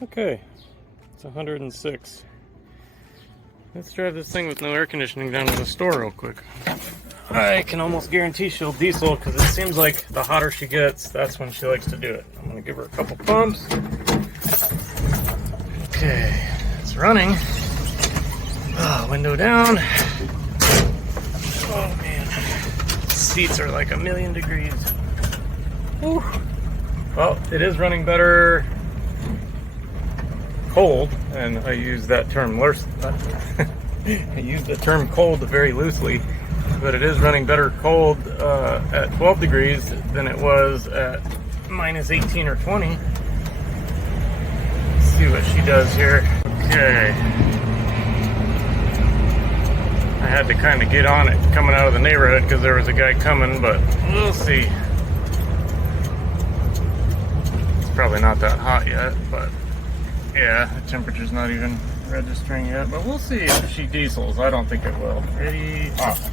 Okay, it's 106. Let's drive this thing with no air conditioning down to the store real quick. I can almost guarantee she'll diesel because it seems like the hotter she gets, that's when she likes to do it. I'm going to give her a couple pumps. Okay, it's running. Window down. Oh man, seats are like 1,000,000 degrees. Whew. Well, it is running better cold, and I use that term I use the term cold very loosely, but it is running better cold at 12 degrees than it was at minus 18 or 20. Let's see what she does here. Okay. I had to kind of get on it coming out of the neighborhood because there was a guy coming, but we'll see. It's probably not that hot yet, but yeah, the temperature's not even registering yet, but we'll see if she diesels. I don't think it will. Ready, off.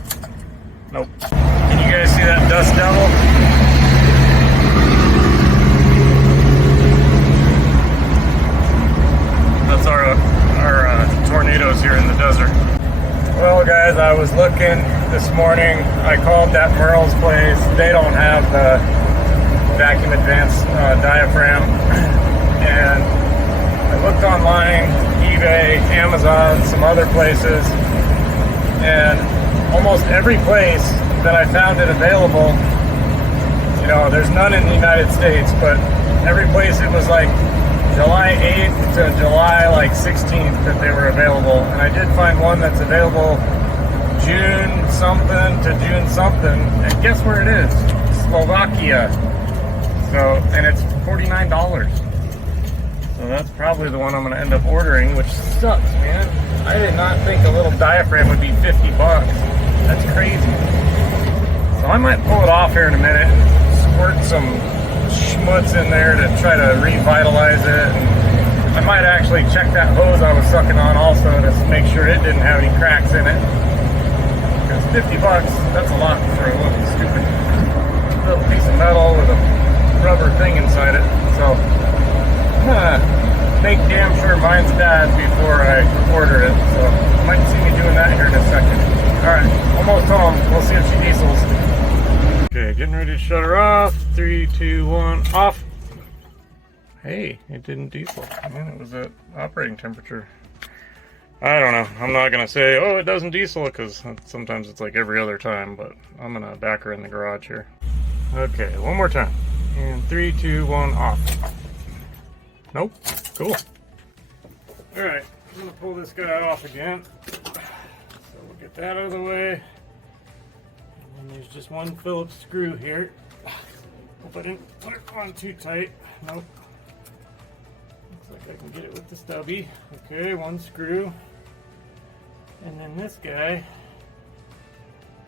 Nope. Can you guys see that dust devil? That's our tornadoes here in the desert. Well guys, I was looking this morning. I called that Merle's place. They don't have the vacuum advanced diaphragm. And I looked online, eBay, Amazon, some other places. And almost every place that I found it available, you know, there's none in the United States, but every place it was like July 8th to July like 16th that they were available. And I did find one that's available June something to June something. And guess where it is? Slovakia. So, and it's $49. So that's probably the one I'm gonna end up ordering, which sucks, man. I did not think a little diaphragm would be 50 bucks. That's crazy. So I might pull it off here in a minute and squirt some schmutz in there to try to revitalize it. And I might actually check that hose I was sucking on also to make sure it didn't have any cracks in it. Because 50 bucks, that's a lot for a little stupid little piece of metal with a rubber thing inside it. So I'm gonna make damn sure mine's bad before I order it. So you might see me doing that here in a second. Alright, almost home. We'll see if she diesels. Okay, getting ready to shut her off. 3, 2, 1, off. Hey, it didn't diesel. Man, it was at operating temperature. I don't know. I'm not gonna say, oh, it doesn't diesel, because sometimes it's like every other time, but I'm gonna back her in the garage here. Okay, one more time. And 3, 2, 1, off. Nope. Cool. Alright, I'm gonna pull this guy off again. So we'll get that out of the way. And there's just one Phillips screw here. Hope I didn't put it on too tight. Nope. Looks like I can get it with the stubby. Okay, one screw. And then this guy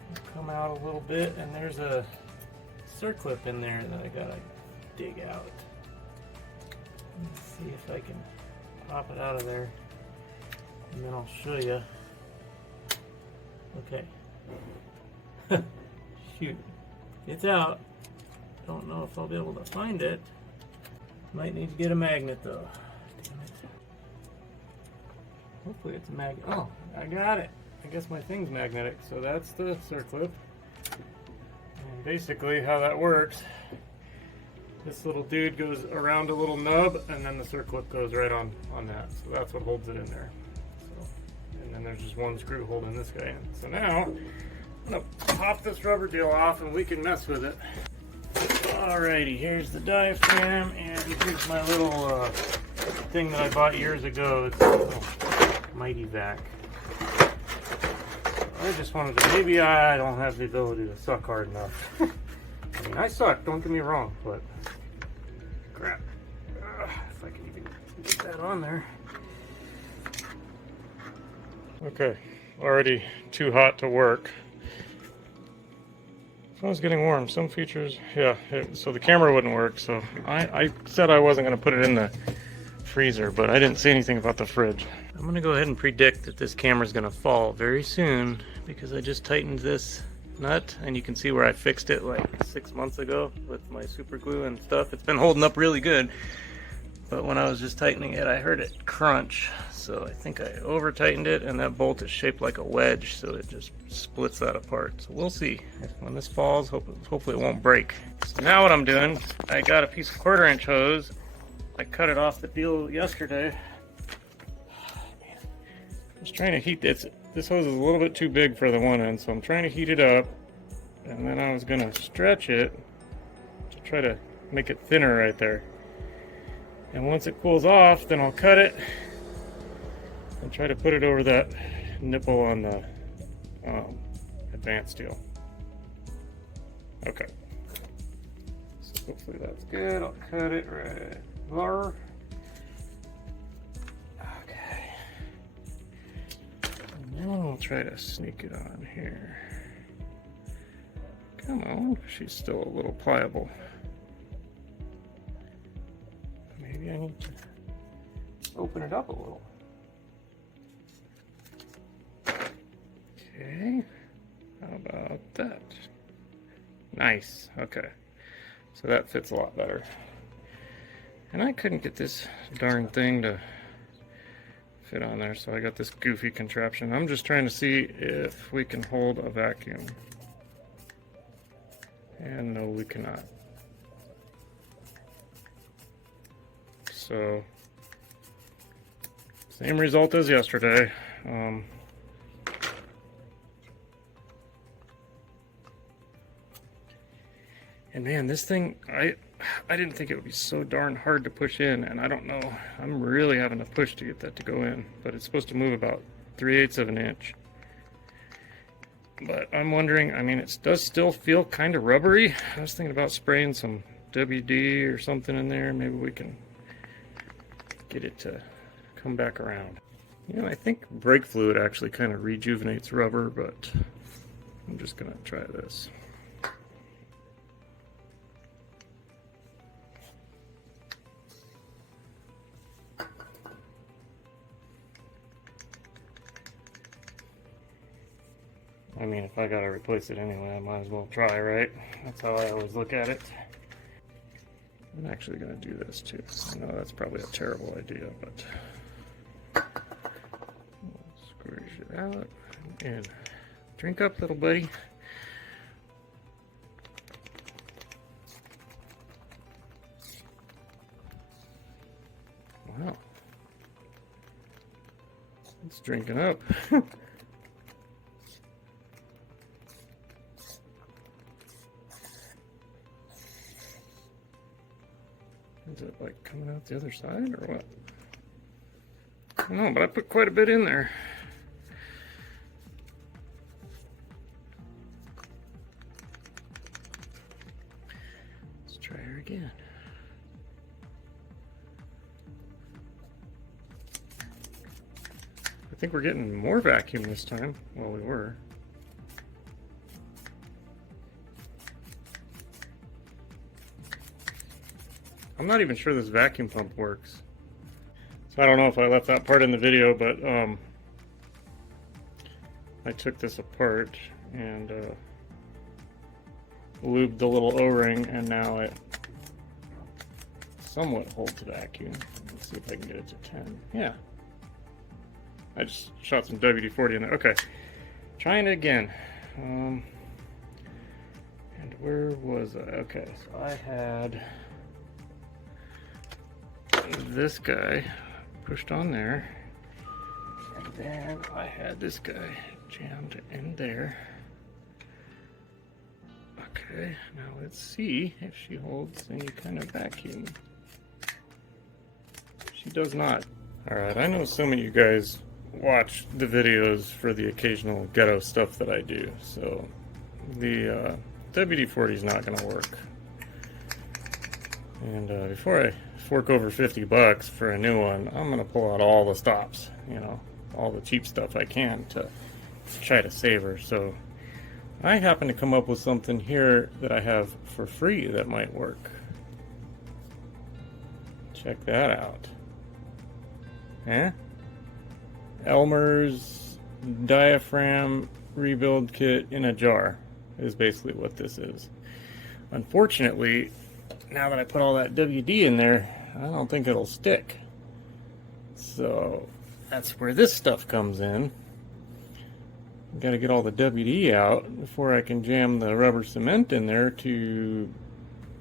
will come out a little bit, and there's a circlip in there that I gotta dig out. Let's see if I can pop it out of there, and then I'll show you. Okay. Shoot, it's out. Don't know if I'll be able to find it. Might need to get a magnet though. Damn it. Hopefully it's a magnet. Oh, I got it. I guess my thing's magnetic. So that's the circlip. And basically how that works, this little dude goes around a little nub, and then the circlip goes right on that. So that's what holds it in there. So, and then there's just one screw holding this guy in. So now I'm gonna pop this rubber deal off and we can mess with it. Alrighty, here's the diaphragm, and here's my little thing that I bought years ago. It's a little Mighty Vac. I just wanted to, maybe I don't have the ability to suck hard enough. I mean, I suck, don't get me wrong, but crap. If I can even get that on there. Okay, already too hot to work. Phone's getting warm. Some features, yeah. So the camera wouldn't work. So I said I wasn't going to put it in the freezer, but I didn't say anything about the fridge. I'm going to go ahead and predict that this camera's going to fall very soon because I just tightened this nut, and you can see where I fixed it like 6 months ago with my super glue and stuff. It's been holding up really good, but when I was just tightening it, I heard it crunch. So I think I over tightened it, and that bolt is shaped like a wedge, so it just splits that apart. So we'll see. When this falls, hopefully it won't break. So now what I'm doing, I got a piece of 1/4-inch hose. I cut it off the deal yesterday. I was trying to heat this. This hose is a little bit too big for the one end, so I'm trying to heat it up, and then I was gonna stretch it to try to make it thinner right there. And once it cools off, then I'll cut it and try to put it over that nipple on the advanced steel. Okay. So hopefully that's good. I'll cut it right there. Okay. And then I'll try to sneak it on here. Come on, she's still a little pliable. Maybe I need to open it up a little. Okay, how about that? Nice, okay. So that fits a lot better. And I couldn't get this darn thing to fit on there, so I got this goofy contraption. I'm just trying to see if we can hold a vacuum. And no, we cannot. So, same result as yesterday. And man, this thing, I didn't think it would be so darn hard to push in, and I don't know, I'm really having to push to get that to go in, but it's supposed to move about 3/8 of an inch. But I'm wondering, I mean, it does still feel kind of rubbery. I was thinking about spraying some WD or something in there. Maybe we can get it to come back around. You know, I think brake fluid actually kind of rejuvenates rubber, but I'm just gonna try this. I mean, if I gotta replace it anyway, I might as well try, right? That's how I always look at it. I'm actually gonna do this too. I know that's probably a terrible idea, but squish it out and drink up, little buddy. Wow, it's drinking up. Is it like coming out the other side or what? I don't know, but I put quite a bit in there. Let's try her again. I think we're getting more vacuum this time. Well, we were. I'm not even sure this vacuum pump works. So I don't know if I left that part in the video, but I took this apart and lubed the little O-ring, and now it somewhat holds vacuum. Let's see if I can get it to 10. Yeah. I just shot some WD-40 in there. Okay. Trying it again. And where was I? Okay, so I had this guy pushed on there, and then I had this guy jammed in there. Okay, now let's see if she holds any kind of vacuum. She does not. Alright, I know some of you guys watch the videos for the occasional ghetto stuff that I do, so the WD-40 is not going to work. And before I fork over $50 for a new one, I'm gonna pull out all the stops, you know, all the cheap stuff I can to try to save her. So I happen to come up with something here that I have for free that might work. Check that out. Eh? Elmer's diaphragm rebuild kit in a jar is basically what this is. Unfortunately, now that I put all that WD in there, I don't think it'll stick. So that's where this stuff comes in. Got to get all the WD out before I can jam the rubber cement in there to, you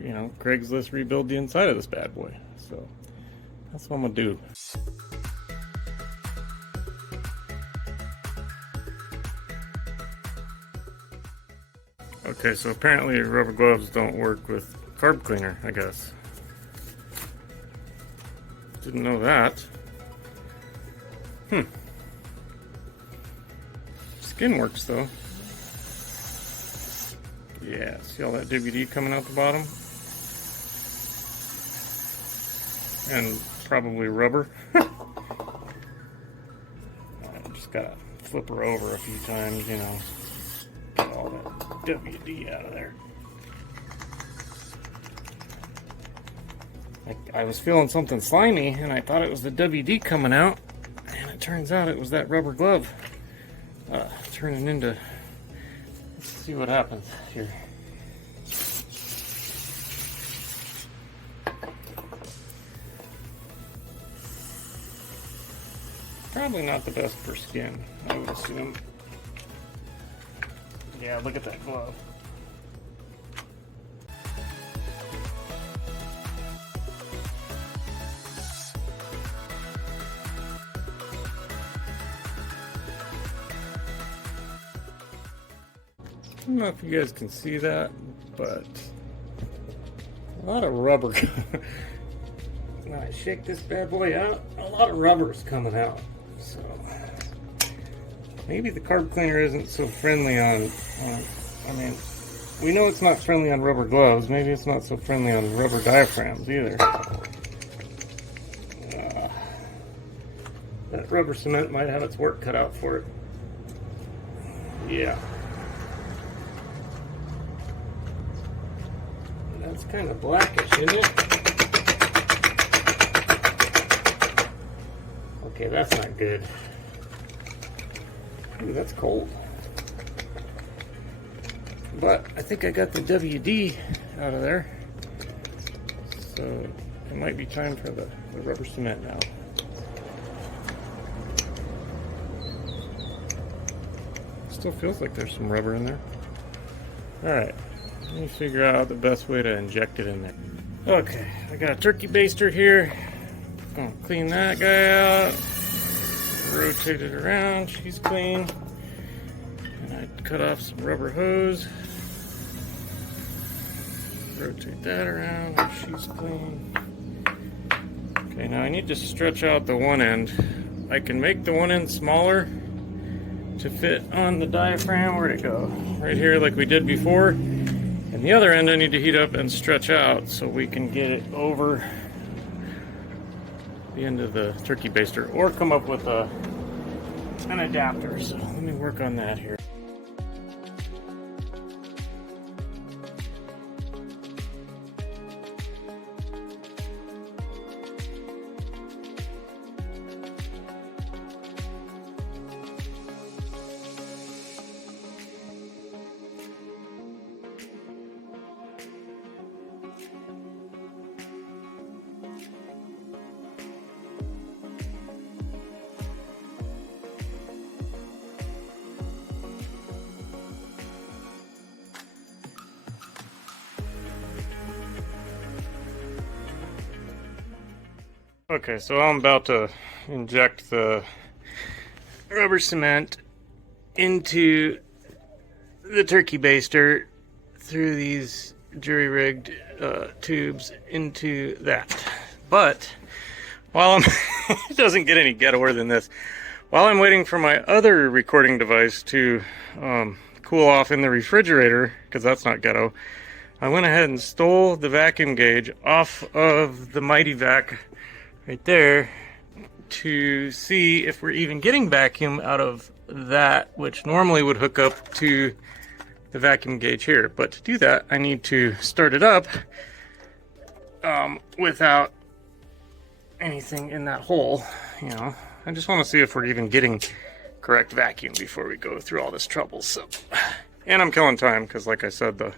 know, Craigslist rebuild the inside of this bad boy. So that's what I'm gonna do. Okay, so apparently rubber gloves don't work with carb cleaner, I guess. Didn't know that. Skin works though. Yeah, see all that WD coming out the bottom? And probably rubber. I just gotta flip her over a few times, you know. Get all that WD out of there. I was feeling something slimy and I thought it was the WD coming out, and it turns out it was that rubber glove turning into. Let's see what happens here. Probably not the best for skin, I would assume. Yeah, look at that glove. I don't know if you guys can see that, but a lot of rubber. When I shake this bad boy out, a lot of rubber is coming out. So maybe the carb cleaner isn't so friendly on, I mean, we know it's not friendly on rubber gloves. Maybe it's not so friendly on rubber diaphragms either. That rubber cement might have its work cut out for it. Yeah. That's kind of blackish, isn't it? Okay, that's not good. Ooh, that's cold. But I think I got the WD out of there. So it might be time for the rubber cement now. Still feels like there's some rubber in there. Alright. Let me figure out the best way to inject it in there. Okay, I got a turkey baster here. Gonna clean that guy out. Rotate it around, she's clean. And I cut off some rubber hose. Rotate that around, she's clean. Okay, now I need to stretch out the one end. I can make the one end smaller to fit on the diaphragm. Where'd it go? Right here like we did before. And the other end I need to heat up and stretch out so we can get it over the end of the turkey baster, or come up with an adapter. So let me work on that here. Okay, so I'm about to inject the rubber cement into the turkey baster through these jury-rigged tubes into that. But while I'm it doesn't get any ghettoer than this. While I'm waiting for my other recording device to cool off in the refrigerator, because that's not ghetto, I went ahead and stole the vacuum gauge off of the Mighty Vac right there to see if we're even getting vacuum out of that, which normally would hook up to the vacuum gauge here. But to do that, I need to start it up without anything in that hole. You know, I just want to see if we're even getting correct vacuum before we go through all this trouble. So, and I'm killing time because, like I said, the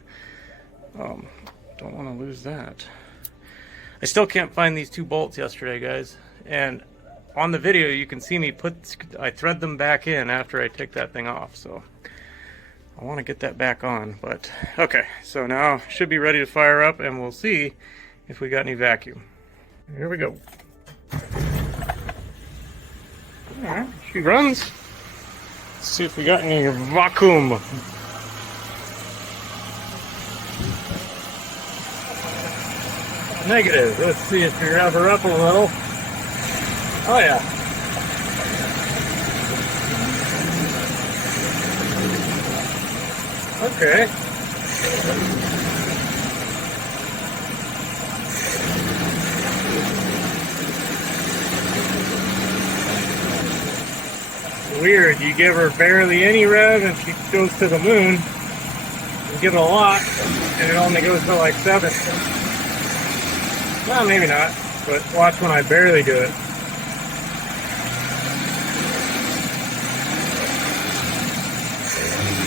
don't want to lose that. I still can't find these two bolts yesterday, guys. And on the video, you can see me I thread them back in after I take that thing off. So I want to get that back on. But okay, so now should be ready to fire up, and we'll see if we got any vacuum. Here we go. All right, she runs. Let's see if we got any vacuum. Negative. Let's see if we rev her up a little. Oh yeah. Okay. Weird. You give her barely any rev and she goes to the moon. You give it a lot and it only goes to like 7. Well, maybe not, but watch when I barely do it.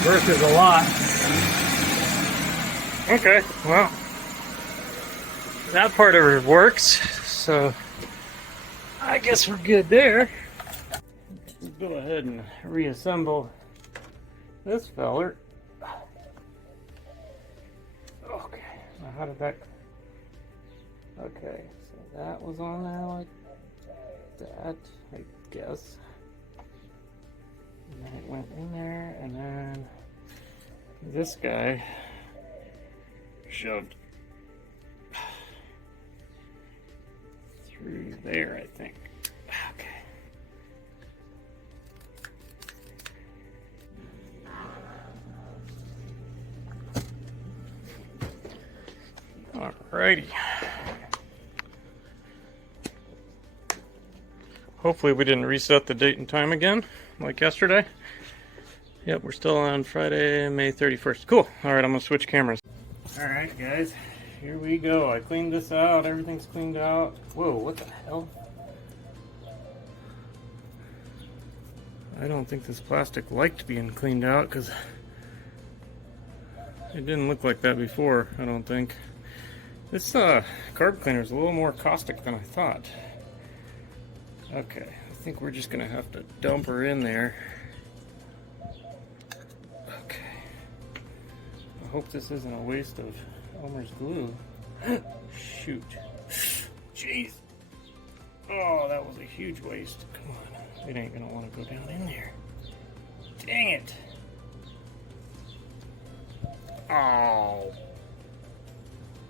Versus a lot. Okay, well, that part of it works, so I guess we're good there. Let's go ahead and reassemble this feller. Okay, now how did that... Okay, so that was on there like that, I guess. And then it went in there, and then this guy shoved through there, I think. Okay. Alrighty. Hopefully we didn't reset the date and time again, like yesterday. Yep, we're still on Friday, May 31st. Cool. Alright, I'm going to switch cameras. Alright, guys. Here we go. I cleaned this out. Everything's cleaned out. Whoa, what the hell? I don't think this plastic liked being cleaned out, because it didn't look like that before, I don't think. This carb cleaner is a little more caustic than I thought. Okay, I think we're just gonna have to dump her in there. Okay. I hope this isn't a waste of Elmer's glue. Shoot. Jeez. Oh, that was a huge waste. Come on. It ain't gonna want to go down in there. Dang it. Oh.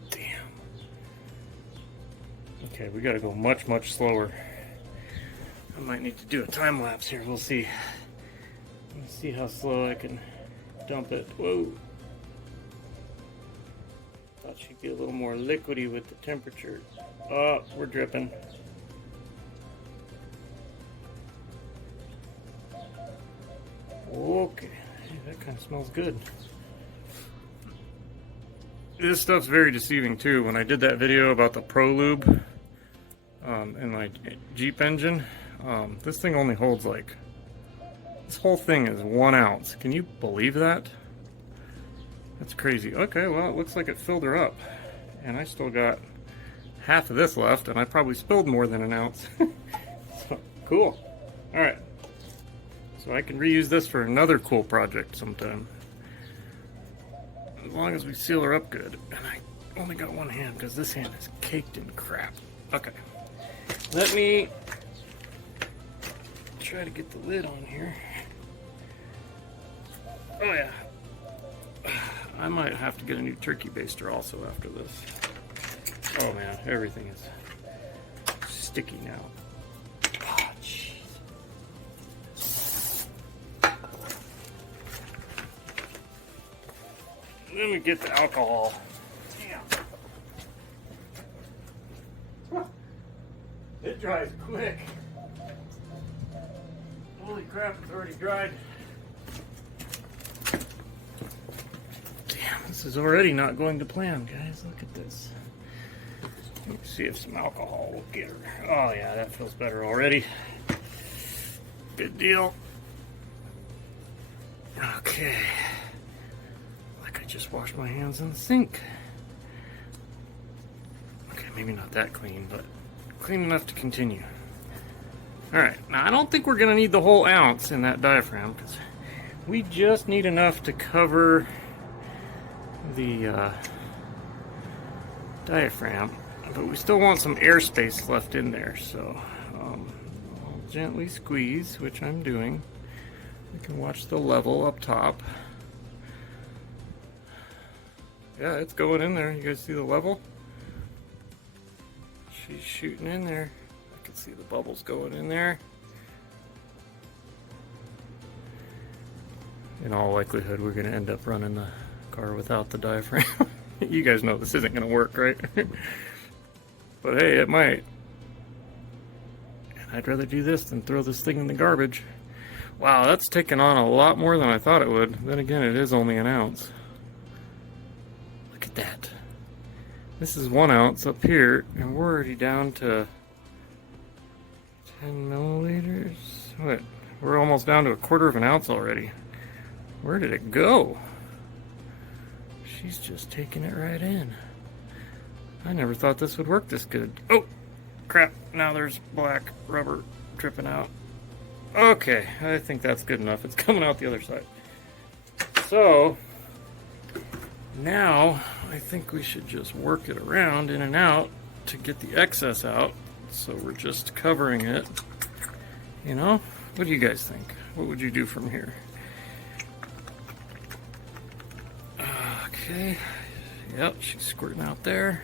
Damn. Okay, we gotta go much, much slower. I might need to do a time lapse here. We'll see. Let's see how slow I can dump it. Whoa. Thought she'd be a little more liquidy with the temperature. Oh, we're dripping. Okay. Hey, that kind of smells good. This stuff's very deceiving too. When I did that video about the Pro Lube in my Jeep engine, this thing only holds like, this whole thing is 1 ounce. Can you believe that? That's crazy. Okay, well, it looks like it filled her up. And I still got half of this left, and I probably spilled more than 1 ounce. So, cool. Alright. So I can reuse this for another cool project sometime. As long as we seal her up good. And I only got one hand, because this hand is caked in crap. Okay. Let me try to get the lid on here. Oh yeah. I might have to get a new turkey baster also after this. Oh man, everything is sticky now. Oh jeez. Let me get the alcohol. Damn. It dries quick. Holy crap, it's already dried. Damn, this is already not going to plan, guys. Look at this. Let's see if some alcohol will get her. Oh yeah, that feels better already. Good deal. Okay. Like I just washed my hands in the sink. Okay, maybe not that clean, but clean enough to continue. Alright, now I don't think we're going to need the whole ounce in that diaphragm, because we just need enough to cover the diaphragm, but we still want some airspace left in there, so I'll gently squeeze, which I'm doing. You can watch the level up top. Yeah, it's going in there. You guys see the level? She's shooting in there. I can see the bubbles going in there. In all likelihood, we're going to end up running the car without the diaphragm. You guys know this isn't going to work, right? But hey, it might. And I'd rather do this than throw this thing in the garbage. Wow, that's taken on a lot more than I thought it would. Then again, it is only an ounce. Look at that. This is 1 ounce up here, and we're already down to 10 milliliters. What? We're almost down to 1/4 of an ounce already. Where did it go? She's just taking it right in. I never thought this would work this good. Oh, crap. Now there's black rubber dripping out. Okay, I think that's good enough. It's coming out the other side. So, now I think we should just work it around in and out to get the excess out. So we're just covering it. You know? What do you guys think? What would you do from here? Okay. Yep, she's squirting out there.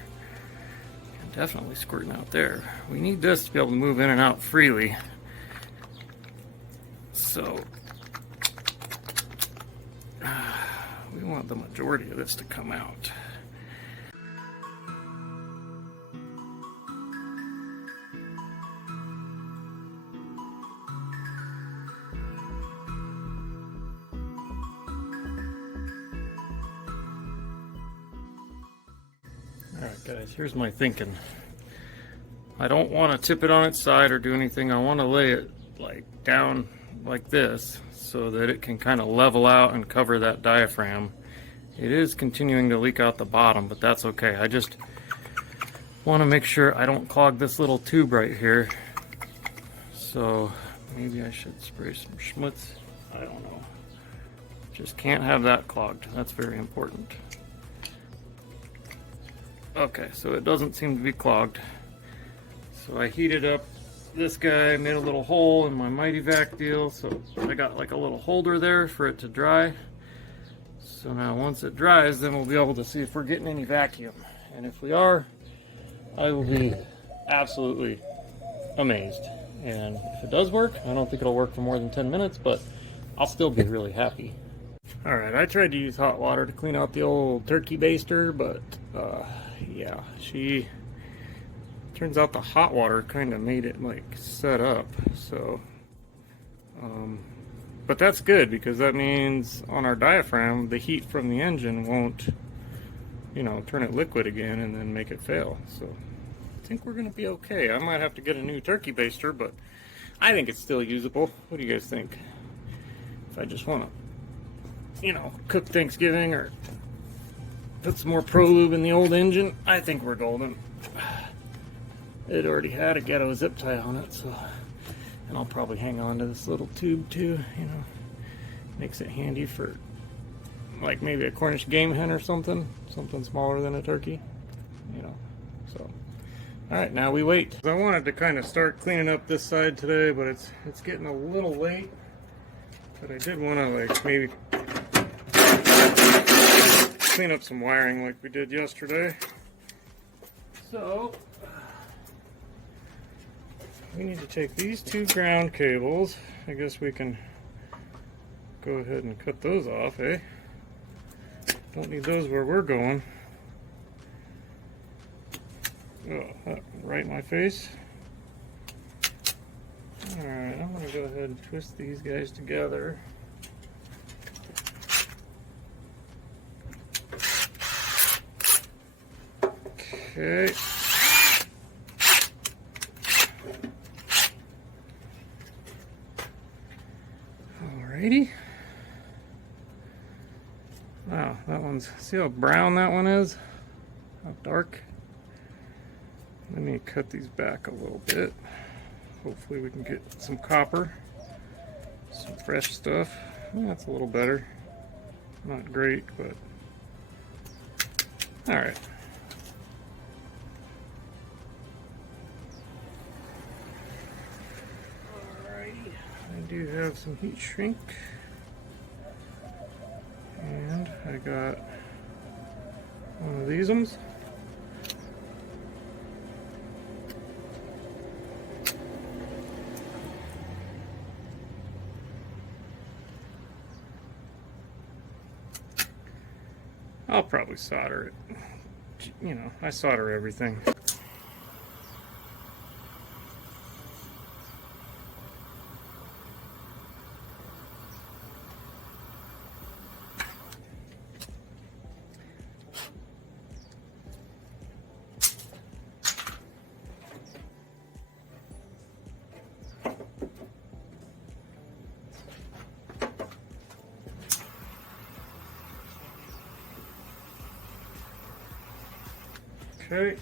And definitely squirting out there. We need this to be able to move in and out freely. So, we want the majority of this to come out. Alright guys, here's my thinking. I don't want to tip it on its side or do anything. I want to lay it like down like this so that it can kind of level out and cover that diaphragm. It is continuing to leak out the bottom, but that's okay. I just want to make sure I don't clog this little tube right here. So maybe I should spray some schmutz. I don't know. Just can't have that clogged. That's very important. Okay, so it doesn't seem to be clogged. So I heated up this guy, made a little hole in my Mighty Vac deal, so I got like a little holder there for it to dry. So now once it dries, then we'll be able to see if we're getting any vacuum. And if we are, I will be absolutely amazed. And if it does work, I don't think it'll work for more than 10 minutes, but I'll still be really happy. Alright, I tried to use hot water to clean out the old turkey baster, but yeah, turns out the hot water kind of made it like set up. So but that's good, because that means on our diaphragm the heat from the engine won't, you know, turn it liquid again and then make it fail. So I think we're gonna be okay. I might have to get a new turkey baster, but I think it's still usable. What do you guys think? If I just want to, you know, cook Thanksgiving or put some more Pro Lube in the old engine, I think we're golden. It already had a ghetto zip tie on it, so, and I'll probably hang on to this little tube too, you know. Makes it handy for like maybe a Cornish game hen or something smaller than a turkey, you know. So alright, now we wait. I wanted to kind of start cleaning up this side today, but it's getting a little late. But I did want to like maybe clean up some wiring like we did yesterday. So we need to take these 2 ground cables. I guess we can go ahead and cut those off, eh? Don't need those where we're going. Oh, right in my face. Alright, I'm going to go ahead and twist these guys together. Okay. Alrighty. Wow, that one's, see how brown that one is? How dark? Let me cut these back a little bit. Hopefully we can get some copper, some fresh stuff. That's a little better. Not great, but all right. Alrighty, I do have some heat shrink, and I got one of these ones. I'll probably solder it. You know, I solder everything. Okay,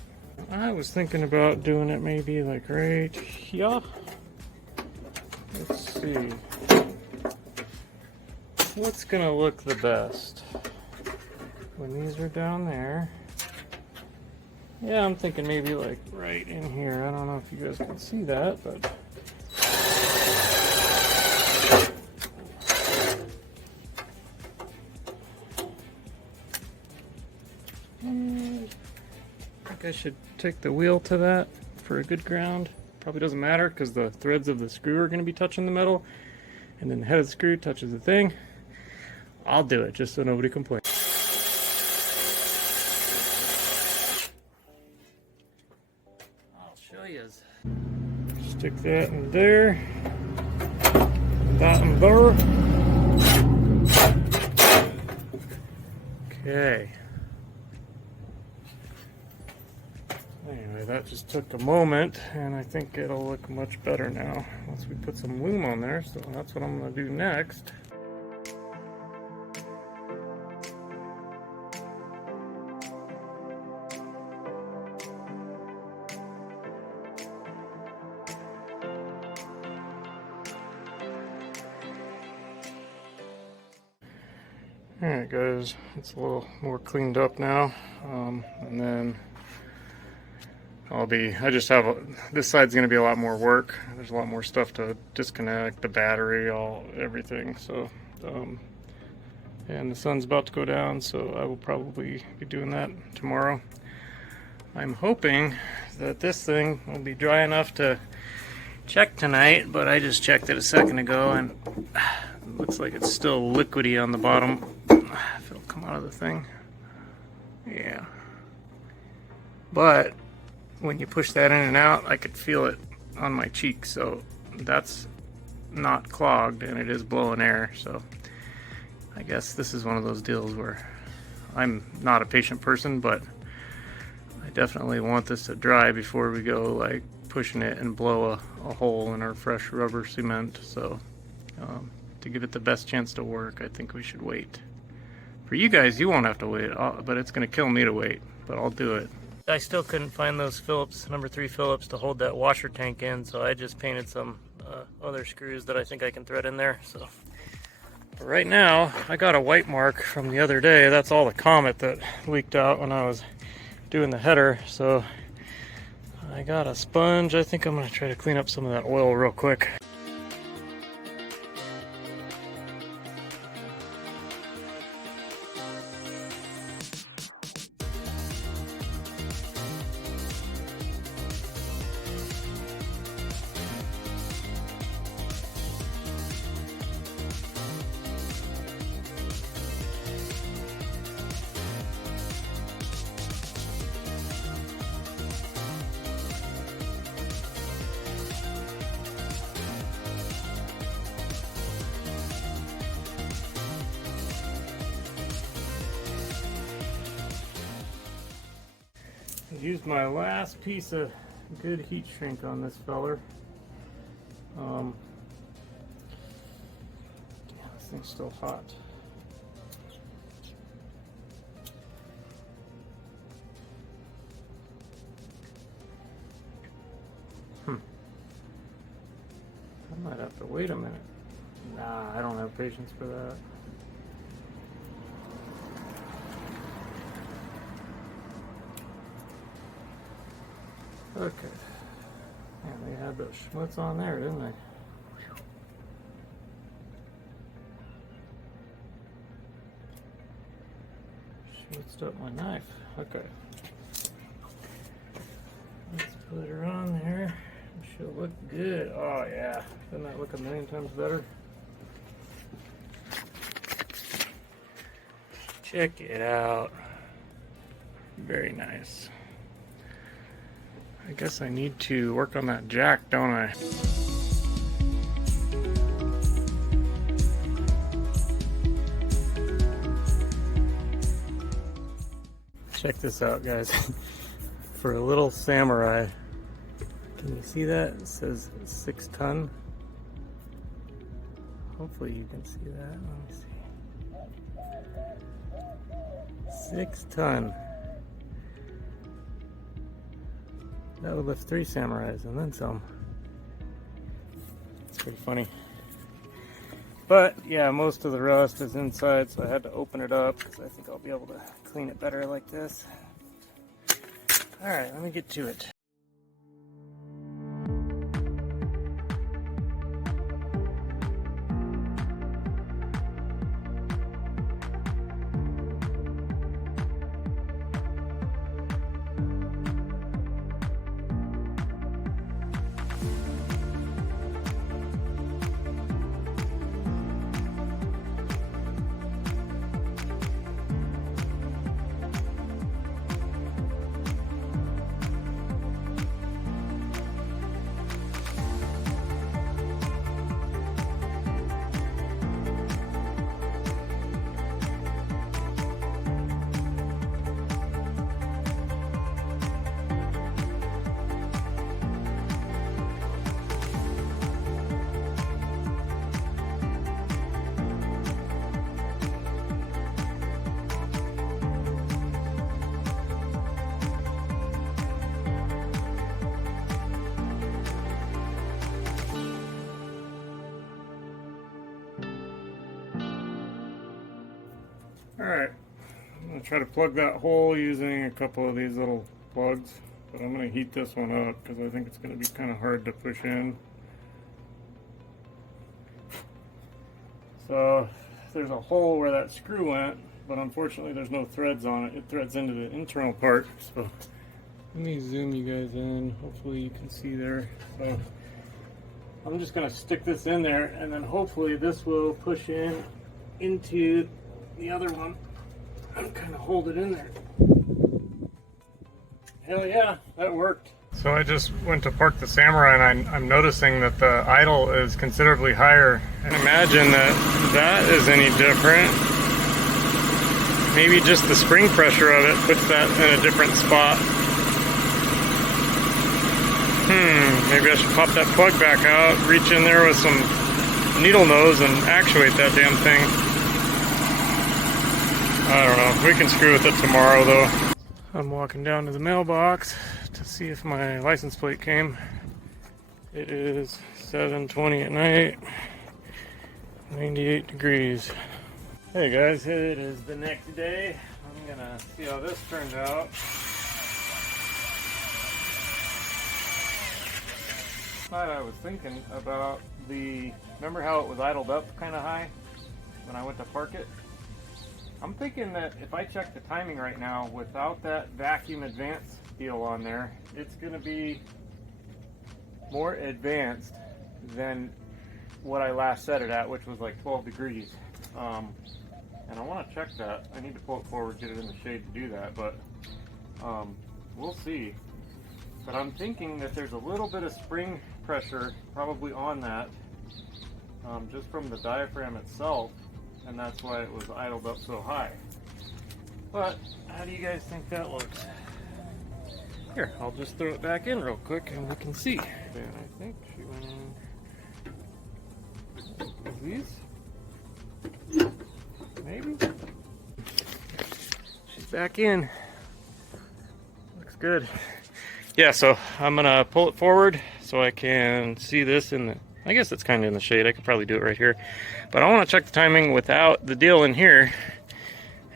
I was thinking about doing it maybe like right here. Let's see. What's gonna look the best? When these are down there. Yeah, I'm thinking maybe like right in here. I don't know if you guys can see that, but. I should take the wheel to that for a good ground. Probably doesn't matter because the threads of the screw are going to be touching the metal, and then the head of the screw touches the thing. I'll do it just so nobody complains. I'll show you. Stick that in there, that in there. Okay. Anyway, that just took a moment, and I think it'll look much better now once we put some loom on there, so that's what I'm going to do next. Alright guys, it's a little more cleaned up now, and then I just have this side's going to be a lot more work. There's a lot more stuff to disconnect, the battery, everything. So, and the sun's about to go down, so I will probably be doing that tomorrow. I'm hoping that this thing will be dry enough to check tonight, but I just checked it a second ago, and it looks like it's still liquidy on the bottom. If it'll come out of the thing. Yeah. But when you push that in and out, I could feel it on my cheek, so that's not clogged, and it is blowing air. So I guess this is one of those deals where I'm not a patient person, but I definitely want this to dry before we go like pushing it and blow a hole in our fresh rubber cement. So to give it the best chance to work, I think we should wait. For you guys, you won't have to wait, but it's going to kill me to wait, but I'll do it. I still couldn't find those Phillips, number 3 Phillips, to hold that washer tank in, so I just painted some other screws that I think I can thread in there. So but right now, I got a white mark from the other day. That's all the Comet that leaked out when I was doing the header. So I got a sponge. I think I'm going to try to clean up some of that oil real quick. Used my last piece of good heat shrink on this feller. Yeah, this thing's still hot. Might have to wait a minute. Nah, I don't have patience for that. Okay. And they had those schmutz on there, didn't they? Schmutzed up my knife. Okay. Let's put her on there. She'll look good. Oh yeah. Doesn't that look a million times better? Check it out. Very nice. I guess I need to work on that jack, don't I? Check this out, guys. For a little samurai, can you see that? It says 6 ton. Hopefully you can see that. Let me see. 6 ton. That would lift 3 samurais and then some. It's pretty funny. But yeah, most of the rust is inside, so I had to open it up because I think I'll be able to clean it better like this. Alright, let me get to it. Alright, I'm going to try to plug that hole using a couple of these little plugs, but I'm going to heat this one up because I think it's going to be kind of hard to push in. So there's a hole where that screw went, but unfortunately there's no threads on it. It threads into the internal part. So let me zoom you guys in. Hopefully you can see there. So I'm just going to stick this in there, and then hopefully this will push in into the other one. I'm kind of hold it in there. Hell yeah, that worked. So I just went to park the Samurai, and I'm noticing that the idle is considerably higher. And imagine that is any different. Maybe just the spring pressure of it puts that in a different spot. Maybe I should pop that plug back out, reach in there with some needle nose and actuate that damn thing. I don't know. We can screw with it tomorrow though. I'm walking down to the mailbox to see if my license plate came. It is 7:20 at night, 98 degrees. Hey guys, it is the next day. I'm gonna see how this turns out. I was thinking about remember how it was idled up kind of high when I went to park it? I'm thinking that if I check the timing right now without that vacuum advance deal on there, it's going to be more advanced than what I last set it at, which was like 12 degrees. And I want to check that. I need to pull it forward, get it in the shade to do that, but we'll see. But I'm thinking that there's a little bit of spring pressure probably on that, just from the diaphragm itself, and that's why it was idled up so high. But how do you guys think that looks? Here, I'll just throw it back in real quick and we can see. And I think she went in these. Maybe? She's back in. Looks good. Yeah, so I'm gonna pull it forward so I can see this in I guess it's kind of in the shade. I could probably do it right here. But I want to check the timing without the deal in here.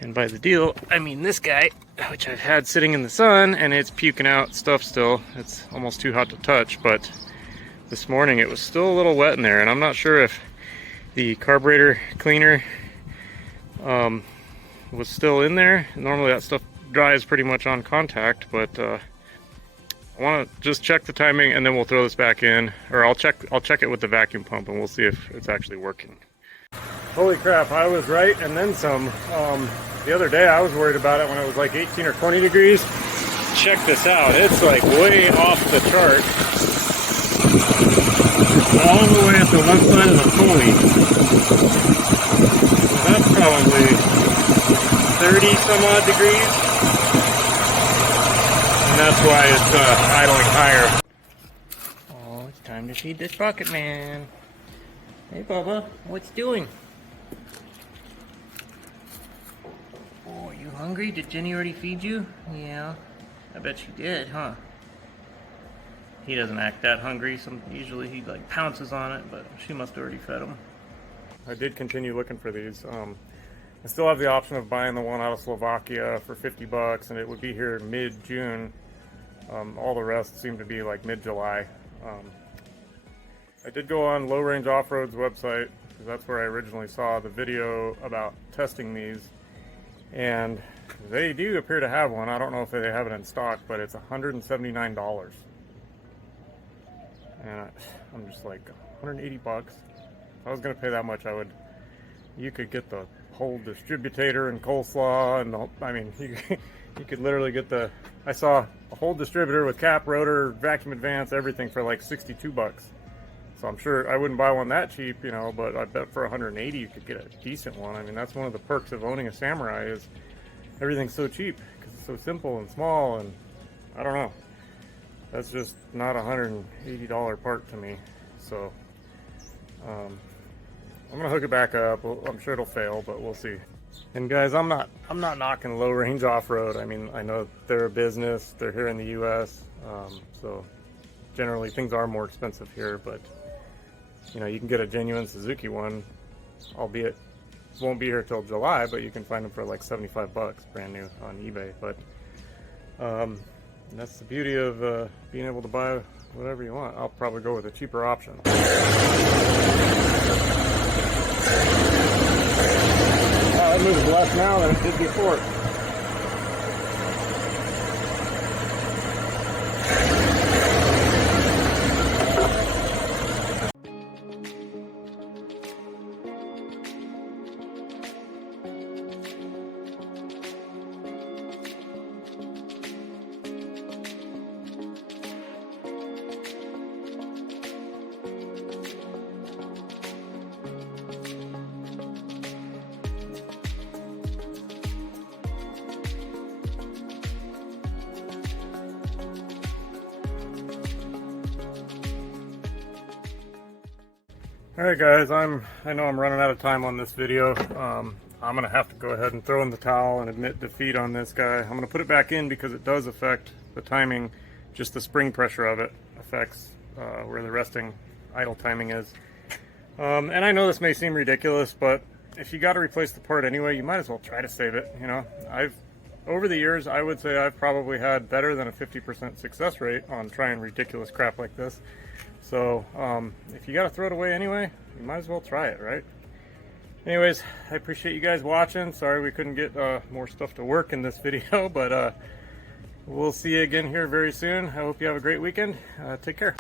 And by the deal, I mean this guy, which I've had sitting in the sun, and it's puking out stuff still. It's almost too hot to touch, but this morning it was still a little wet in there, and I'm not sure if the carburetor cleaner was still in there. Normally that stuff dries pretty much on contact, but I want to just check the timing, and then we'll throw this back in, or I'll check it with the vacuum pump, and we'll see if it's actually working. Holy crap, I was right, and then some. The other day I was worried about it when it was like 18 or 20 degrees. Check this out, it's like way off the chart. All the way at the left side of the pulley. So that's probably 30 some odd degrees. And that's why it's idling higher. Oh, it's time to feed this bucket man. Hey Bubba, what's doing? Oh, are you hungry? Did Jenny already feed you? Yeah, I bet she did, huh? He doesn't act that hungry. Usually he like pounces on it, but she must have already fed him. I did continue looking for these. I still have the option of buying the one out of Slovakia for 50 bucks, and it would be here mid-June. All the rest seem to be like mid-July. I did go on Low Range Off-Road's website, because that's where I originally saw the video about testing these. And they do appear to have one. I don't know if they have it in stock, but it's $179. And I'm just like, 180 bucks. If I was going to pay that much, you could get the whole distributor and coleslaw, and I mean, you could literally get I saw a whole distributor with cap, rotor, vacuum advance, everything for like 62 bucks. So I'm sure I wouldn't buy one that cheap, you know, but I bet for 180 you could get a decent one. I mean, that's one of the perks of owning a Samurai, is everything's so cheap because it's so simple and small, and I don't know. That's just not a $180 part to me. So I'm gonna hook it back up. I'm sure it'll fail, but we'll see. And guys, I'm not knocking Low Range Off-Road. I mean, I know they're a business. They're here in the U.S., so generally things are more expensive here, but you know, you can get a genuine Suzuki one, albeit it won't be here till July, but you can find them for like 75 bucks brand new on eBay. But that's the beauty of being able to buy whatever you want. I'll probably go with a cheaper option. It moves less now than it did before. Alright guys, I know I'm running out of time on this video. I'm going to have to go ahead and throw in the towel and admit defeat on this guy. I'm going to put it back in because it does affect the timing. Just the spring pressure of it affects where the resting idle timing is. And I know this may seem ridiculous, but if you got to replace the part anyway, you might as well try to save it. You know, over the years, I would say I've probably had better than a 50% success rate on trying ridiculous crap like this. So if you got to throw it away anyway, you might as well try it, right? Anyways, I appreciate you guys watching. Sorry we couldn't get more stuff to work in this video, but we'll see you again here very soon. I hope you have a great weekend. Take care.